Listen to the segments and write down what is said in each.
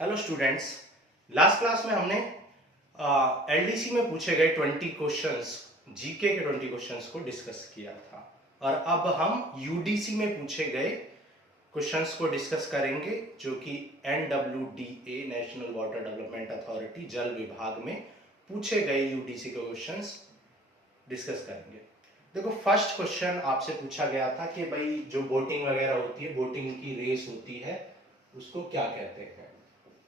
Hello students, last class में हमने LDC में पूछे गए 20 क्वेश्चंस, जीके के 20 क्वेश्चंस को डिस्कस किया था और अब हम यूडीसी में पूछे गए क्वेश्चंस को डिस्कस करेंगे जो कि NWDA national water development authority जल विभाग में पूछे गए यूडीसी के क्वेश्चंस डिस्कस करेंगे। देखो, फर्स्ट क्वेश्चन आपसे पूछा गया था कि भाई जो बोटिंग वगैरह होती है, बोटिंग की रेस होती है, उसको क्या कहते हैं?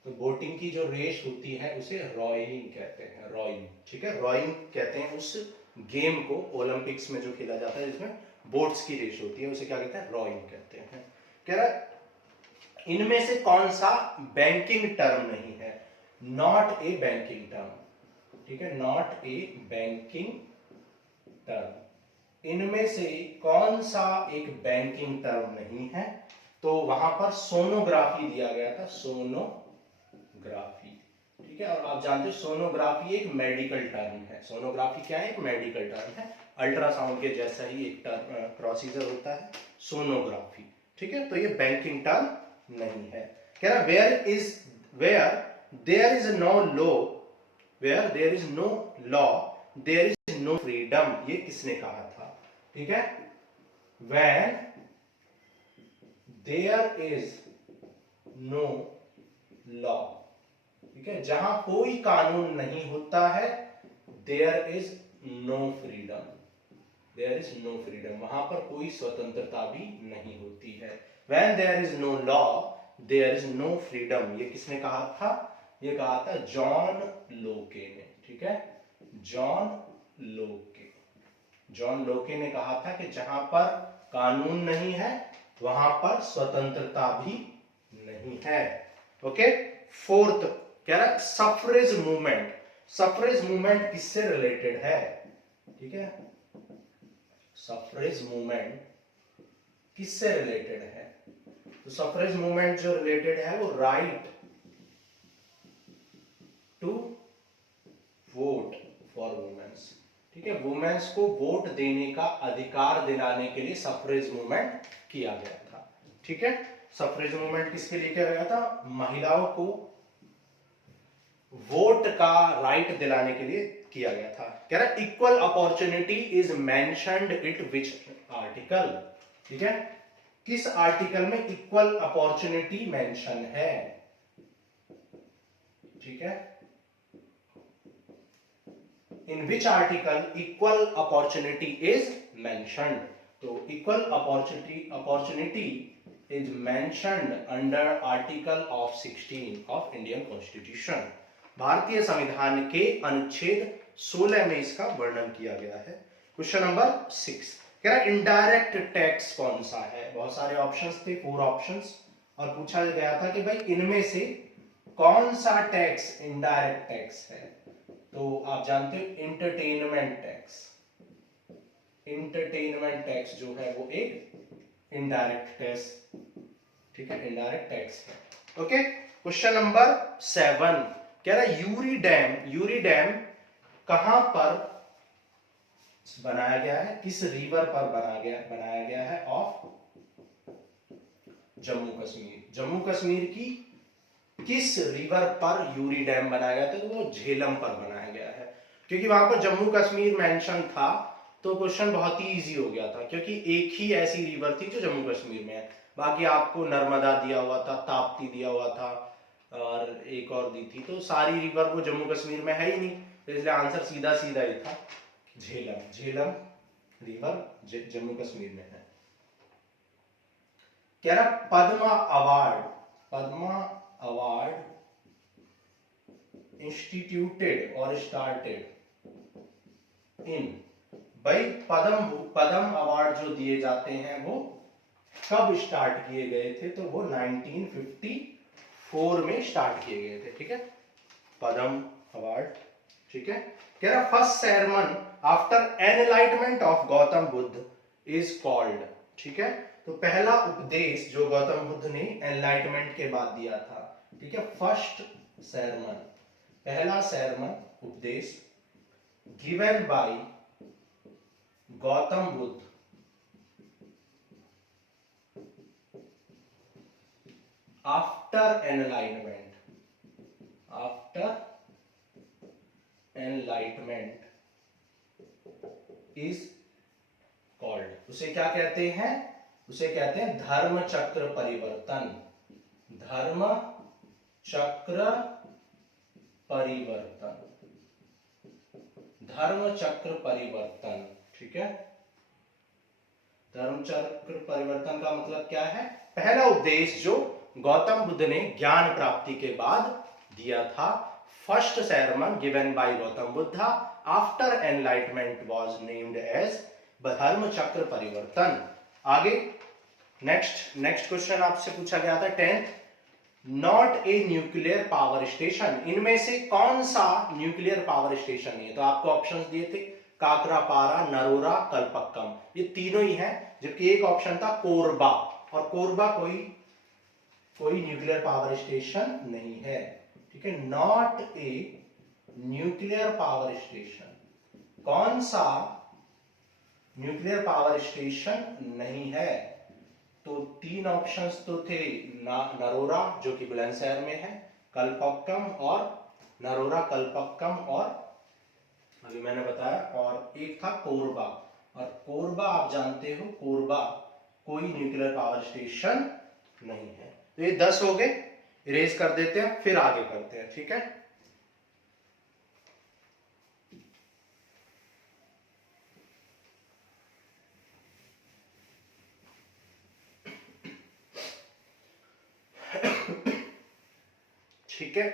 तो बोटिंग की जो रेस होती है उसे रॉइंग कहते हैं। रॉइंग, ठीक है, रॉइंग कहते हैं उस गेम को, ओलंपिक्स में जो खेला जाता है जिसमें बोट्स की रेस होती है, उसे क्या कहते हैं? रॉइंग कहते हैं। कह रहा है इनमें से कौन सा बैंकिंग टर्म नहीं है? नॉट ए बैंकिंग टर्म, ठीक है, नॉट ए बैंकिंग टर्म। इनमें से कौन सा एक बैंकिंग टर्म नहीं है? तो वहां पर सोनोग्राफी दिया गया था, सोनोग्राफी, ठीक है। और आप जानते हो सोनोग्राफी एक मेडिकल टर्म है। सोनोग्राफी क्या है? एक मेडिकल टर्म है। अल्ट्रासाउंड के जैसा ही एक टर्म प्रोसीजर होता है सोनोग्राफी, ठीक है। तो ये बैंकिंग टर्म नहीं है। कह रहा where there is no law, where there is no law there is no freedom. ये किसने कहा था? ठीक है, when there is no law, ठीक है, जहां कोई कानून नहीं होता है, there is no freedom, there is no freedom, वहां पर कोई स्वतंत्रता भी नहीं होती है। when there is no law there is no freedom, ये किसने कहा था? ये कहा था जॉन लोके ने, ठीक है, जॉन लोके। जॉन लोके ने कहा था कि जहां पर कानून नहीं है वहां पर स्वतंत्रता भी नहीं है। ओके, फोर्थ कह रहा है सफरेज मूवमेंट। सफरेज मूवमेंट किससे रिलेटेड है? ठीक है, सफरेज मूवमेंट किससे रिलेटेड है? तो सफरेज मूवमेंट जो रिलेटेड है वो right to vote for women's, ठीक है, वुमेन्स को वोट देने का अधिकार दिलाने के लिए सफरेज मूवमेंट किया गया था, ठीक है। सफरेज मूवमेंट किसके लिए किया गया था? महिलाओं को वोट का राइट दिलाने के लिए किया गया था। कह रहा equal opportunity is mentioned it which article, ठीक है, किस आर्टिकल में इक्वल अपॉर्चुनिटी मेंशन है? ठीक है, in which article equal opportunity is mentioned? तो equal opportunity is mentioned under article of 16 of Indian Constitution, भारतीय संविधान के अनुच्छेद 16 में इसका वर्णन किया गया है। क्वेश्चन नंबर 6 कह रहा इनडायरेक्ट टैक्स कौन सा है? बहुत सारे ऑप्शंस थे, 4 ऑप्शंस, और पूछा गया था कि भाई इनमें से कौन सा टैक्स इनडायरेक्ट टैक्स है? तो आप जानते हो एंटरटेनमेंट टैक्स, एंटरटेनमेंट टैक्स जो है वो एक इनडायरेक्ट टैक्स, ठीक है, इनडायरेक्ट टैक्स है। ओके, क्वेश्चन नंबर 7 कह रहा है यूरी डैम कहां पर बनाया गया है? किस रिवर पर बनाया गया है ऑफ जम्मू कश्मीर? जम्मू कश्मीर की किस रिवर पर यूरी डैम बनाया गया था? तो वो झेलम पर बनाया गया है। क्योंकि वहां पर जम्मू कश्मीर मेंशन था तो क्वेश्चन बहुत ही इजी हो गया था, क्योंकि एक ही ऐसी रिवर थी जो जम्मू कश्मीर में है। बाकी आपको नर्मदा दिया हुआ था, ताप्ती दिया हुआ था और एक और दी थी, तो सारी रिवर वो जम्मू कश्मीर में है ही नहीं, तो इसलिए आंसर सीधा सीधा ही था, झेलम। झेलम रिवर जम्मू कश्मीर में है। कह रहा पद्मा अवार्ड इंस्टीट्यूटेड और स्टार्टेड इन, भाई पद्म अवार्ड जो दिए जाते हैं वो कब स्टार्ट किए गए थे? तो वो 1954 में स्टार्ट किए गए थे, ठीक है, पद्म अवार्ड, ठीक है। कह रहा first sermon after enlightenment of Gautam Buddha is called, ठीक है, तो पहला उपदेश जो गौतम बुद्ध ने एनलाइटमेंट के बाद दिया था, ठीक है, फर्स्ट सेरेमन, पहला सेरेमन उपदेश given by Gautam Buddha after enlightenment, enlightenment is called, उसे क्या कहते हैं, उसे कहते हैं धर्म चक्र परिवर्तन, धर्म चक्र परिवर्तन, धर्म चक्र परिवर्तन। ठीक है, धर्म चक्र परिवर्तन का मतलब क्या है, पहला उपदेश जो गौतम बुद्ध ने ज्ञान प्राप्ति के बाद दिया था, first sermon given by Gautam Buddha after enlightenment was named as Dharma Chakra परिवर्तन। आगे नेक्स्ट क्वेश्चन आपसे पूछा गया था 10th, not a nuclear power station, इनमें से कौन सा न्यूक्लियर पावर स्टेशन नहीं है, तो आपको ऑप्शंस दिए थे काकरापारा, नरोरा, कलपक्कम, ये तीनों ही हैं, जबकि एक ऑप्शन था कोरबा, और कोरबा कोई न्यूक्लियर पावर स्टेशन नहीं है। ठीक है, not a nuclear power station, कौन सा न्यूक्लियर पावर स्टेशन नहीं है, तो तीन ऑप्शंस तो थे, नरोरा जो कि बुलंदशहर में है, कलपक्कम और नरोरा, कलपक्कम और अभी मैंने बताया, और एक था कोरबा, और कोरबा आप जानते हो कोरबा कोई न्यूक्लियर पावर स्टेशन नहीं है। तो ये 10 हो गए, इरेज कर देते हैं, फिर आगे करते हैं। ठीक है, ठीक है,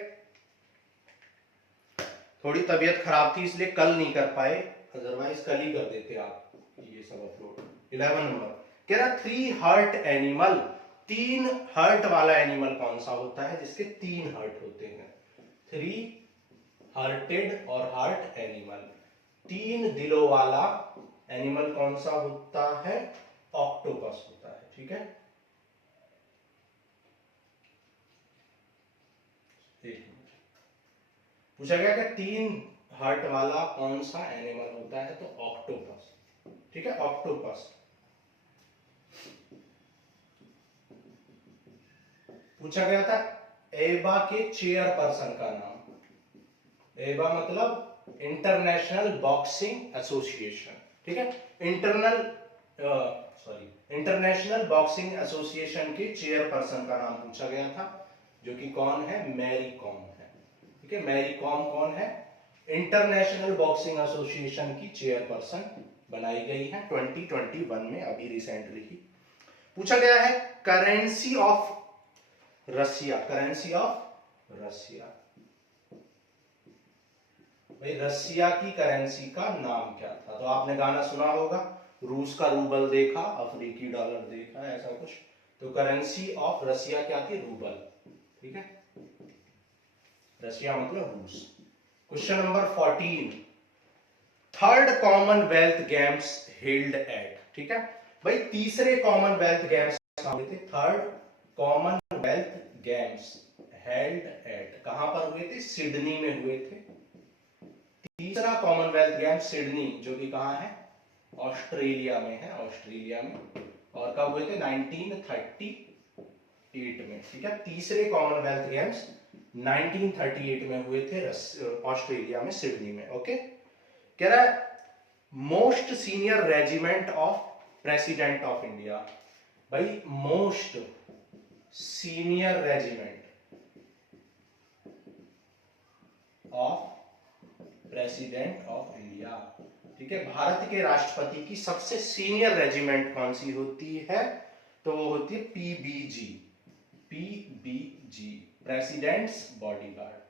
थोड़ी तबीयत खराब थी इसलिए कल नहीं कर पाए, अदरवाइज कल ही कर देते आप ये सब अपलोड। 11 नंबर कह रहा 3 हर्ट एनिमल, 3 हर्ट वाला एनिमल कौन सा होता है जिसके 3 हर्ट होते हैं, 3 हर्टेड और हर्ट एनिमल, 3 दिलों वाला एनिमल कौन सा होता है, ऑक्टोपस होता है। ठीक है, पूछा गया कि 3 हार्ट वाला कौन सा एनिमल होता है, तो ऑक्टोपस। ठीक है, ऑक्टोपस। पूछा गया था एबा के चेयरपर्सन का नाम, एबा मतलब इंटरनेशनल बॉक्सिंग एसोसिएशन। ठीक है, इंटरनेशनल बॉक्सिंग एसोसिएशन के चेयरपर्सन का नाम पूछा गया था, जो कि कौन है, मैरी कॉम है। ठीक है, मैरी कॉम कौन है, इंटरनेशनल बॉक्सिंग एसोसिएशन की चेयरपर्सन बनाई गई है 2021 में, अभी रिसेंटली ही। पूछा गया है currency of Russia, currency of Russia, भाई रशिया की करेंसी का नाम क्या था, तो आपने गाना सुना होगा, रूस का रूबल देखा, अफ्रीकी डॉलर देखा, ऐसा कुछ, तो करेंसी ऑफ रशिया क्या थी, रूबल। ठीक है, रशिया मतलब रूस। Question number 14, third Commonwealth games held at. ठीक है भाई, तीसरे कॉमनवेल्थ गेम्स कहां थे, third Commonwealth games held at, कहां पर हुए थे, सिडनी में हुए थे। तीसरा कॉमनवेल्थ गेम्स सिडनी, जो कि कहां है, ऑस्ट्रेलिया में है, ऑस्ट्रेलिया में, और कब हुए थे, 1938 में। ठीक है, तीसरे कॉमनवेल्थ गेम्स 1938 में हुए थे ऑस्ट्रेलिया में, सिडनी में। ओके, कह रहा है most senior regiment of president of India, भाई most senior regiment of president of India. ठीक है, भारत के राष्ट्रपति की सबसे सीनियर रेजिमेंट कौन सी होती है, तो वो होती है पीबीजी, पीबीजी, प्रेसिडेंट्स बॉडीगार्ड।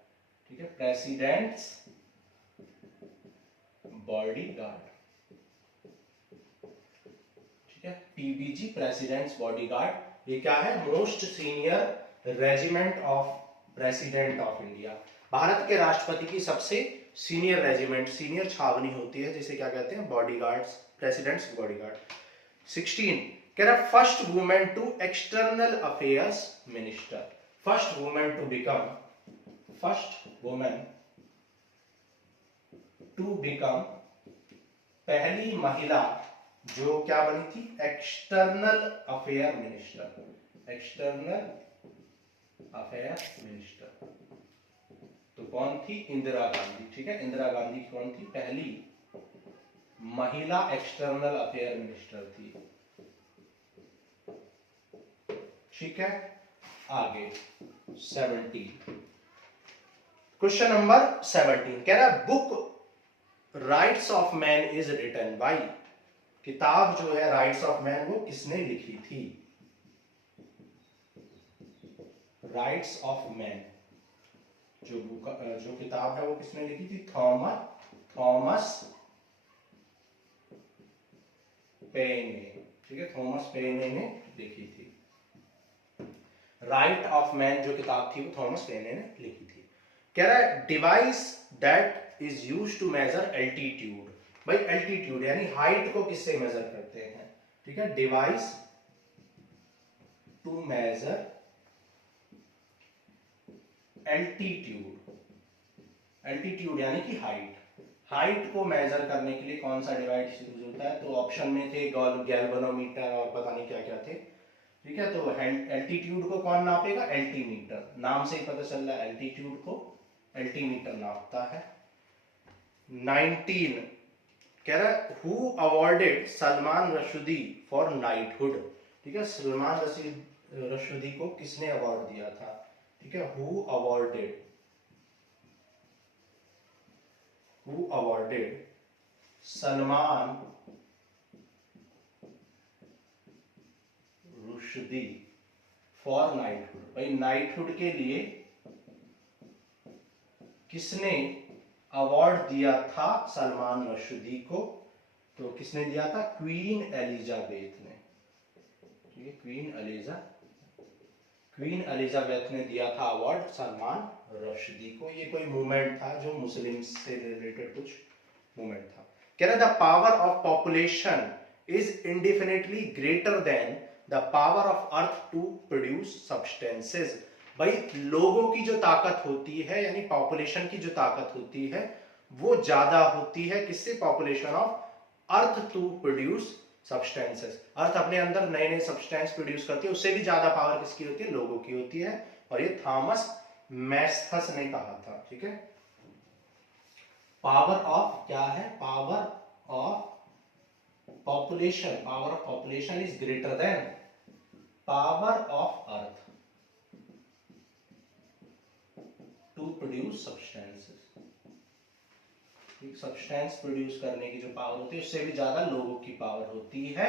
ठीक है, प्रेसिडेंट्स बॉडीगार्ड। ठीक है, पीबीजी, प्रेसिडेंट्स बॉडीगार्ड, ये क्या है, most senior regiment of president of India, Bharat के राष्ट्रपति की सबसे सीनियर रेजिमेंट, सीनियर छावनी होती है, जिसे क्या कहते हैं, बॉडीगार्ड्स, प्रेसिडेंट्स बॉडीगार्ड। 16 कह रहा first women to external affairs minister, first women to become, first women to become, पहली महिला जो क्या बनी थी, external affair minister, external affair minister, तो तो कौन थी? इंदिरा गांधी। ठीक है, इंदिरा गांधी कौन थी? पहली महिला एक्सटर्नल अफेयर मिनिस्टर थी। ठीक है, आगे 17 क्वेश्चन नंबर 17 कह रहा है book Rights of Man is written by, किताब जो है राइट्स ऑफ मैन वो किसने लिखी थी? राइट्स ऑफ मैन जो किताब है वो किसने लिखी थी? थॉमस पेने। ठीक है, थॉमस पेने ने लिखी थी। राइट ऑफ मैन जो किताब थी वो थॉमस पेने ने लिखी थी। कह रहा है device that is used to measure altitude. भाई एल्टीट्यूड यानी हाइट को किससे मेजर करते हैं? ठीक है, device to measure altitude. Altitude यानी कि हाइट। हाइट को मेजर करने के लिए कौन सा डिवाइस यूज होता है? तो ऑप्शन में थे गैल्वेनोमीटर और पता नहीं क्या क्या थे। ठीक है, तो एल्टीट्यूड को कौन नापेगा? एल्टीमीटर। नाम से ही पता चल रहा है एल्टीट्यूड को एल्टीमीटर नापता है। 19 कह रहा है who awarded Salman Rushdie for knighthood. ठीक है, सलमान रशदी को किसने अवार्ड दिया था? ठीक है, who awarded Salman Rushdie for knighthood. भाई नाइटहुड के लिए किसने अवार्ड दिया था सलमान रशदी को? तो किसने दिया था? क्वीन एलिजाबेथ ने। ठीक है, क्वीन एलिजाबेथ ने दिया था अवार्ड सलमान रशदी को। ये कोई मूवमेंट था जो मुस्लिम से रिलेटेड कुछ मूवमेंट था। कह रहा the power of population is indefinitely greater than the power of earth to produce substances. भाई लोगों की जो ताकत होती है यानी पॉपुलेशन की जो ताकत होती है वो ज्यादा होती है किससे? Population of earth to produce substances. Earth अपने अंदर नए नए सब्सटेंस प्रोड्यूस करती है, उससे भी ज्यादा पावर किसकी होती है? लोगों की होती है। और ये थॉमस मैस्थस ने कहा था। ठीक है, पावर ऑफ क्या है? Power of population is greater than power of earth to produce substances. Substance produce करने की जो पावर होती है उससे भी ज्यादा लोगों की पावर होती है।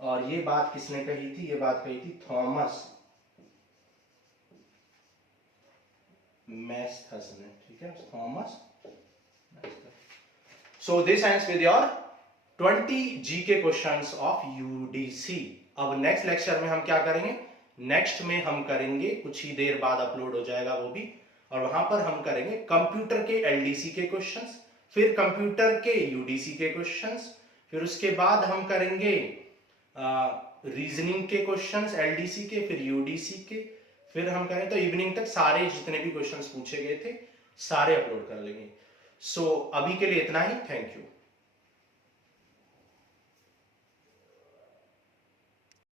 और ये बात किसने कही थी? ये बात कही थी थॉमस मैस्थस ने। ठीक है, Thomas Malthus. So this ends with your 20 GK questions of UDC. अब नेक्स्ट लेक्चर में हम क्या करेंगे? नेक्स्ट में हम करेंगे, कुछ ही देर बाद अपलोड हो जाएगा वो भी, और वहां पर हम करेंगे कंप्यूटर के एलडीसी के क्वेश्चंस, फिर कंप्यूटर के यूडीसी के क्वेश्चंस, फिर उसके बाद हम करेंगे रीजनिंग के क्वेश्चंस एलडीसी के, फिर यूडीसी के, फिर हम करें तो इवनिंग तक सारे जितने भी क्वेश्चंस पूछे गए थे सारे अपलोड कर लेंगे। सो अभी के लिए इतना ही। Thank you.